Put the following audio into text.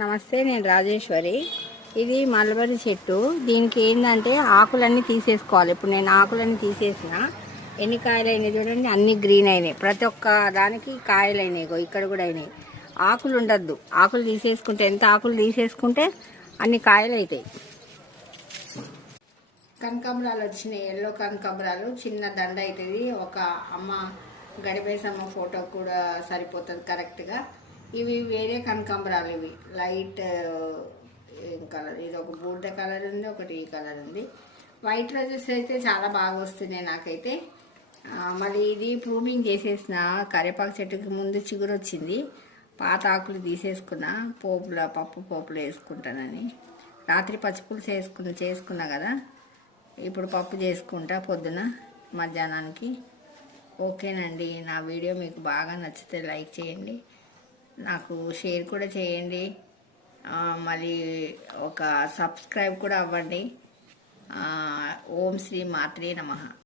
నమస్తే నేను రాజేశ్వరి. ఇది మల్బరీ చెట్టు. దీనికి ఏంటంటే ఆకులన్నీ తీసేసుకోవాలి. ఇప్పుడు నేను ఆకులన్నీ తీసేసిన. ఎన్ని కాయలు అయినాయి చూడండి అన్ని గ్రీన్ అయినాయి. ప్రతి ఒక్క దానికి కాయలు అయినాయి ఇక్కడ కూడా అయినాయి. ఆకులు ఉండద్దు. ఆకులు తీసేసుకుంటే ఎంత ఆకులు తీసేసుకుంటే అన్ని కాయలు అవుతాయి కనకాంబరాలు వచ్చినాయి. ఎల్లో కనకాంబరాలు. చిన్న దండ అవుతుంది ఒక అమ్మ గడిపేసమ్మ ఫోటో కూడా సరిపోతుంది కరెక్ట్గా ఇవి వేరే కనకాంబరాలు ఇవి. లైట్ కలర్ uh, ఇది ఒక బూర్ద కలర్ ఉంది ఒకటి ఈ కలర్ ఉంది. వైట్ రోజెస్ అయితే చాలా బాగా వస్తున్నాయి నాకైతే. మళ్ళీ ఇది ప్రూమింగ్ చేసేసిన కరివేపాకు చెట్టుకి ముందు చిగురు వచ్చింది. పాత ఆకులు తీసేసుకున్నా పోపుల పప్పు పోపులు వేసుకుంటానని. రాత్రి పచ్చిపులుసు వేసుకున్న చేసుకున్నా కదా. ఇప్పుడు పప్పు చేసుకుంటా పొద్దున మధ్యాహ్నానికి. ఓకేనండి నా వీడియో మీకు బాగా నచ్చితే లైక్ చేయండి. నాకు షేర్ కూడా చేయండి. మళ్ళీ ఒక సబ్స్క్రైబ్ కూడా అవ్వండి. ఓం శ్రీ మాత్రే నమః.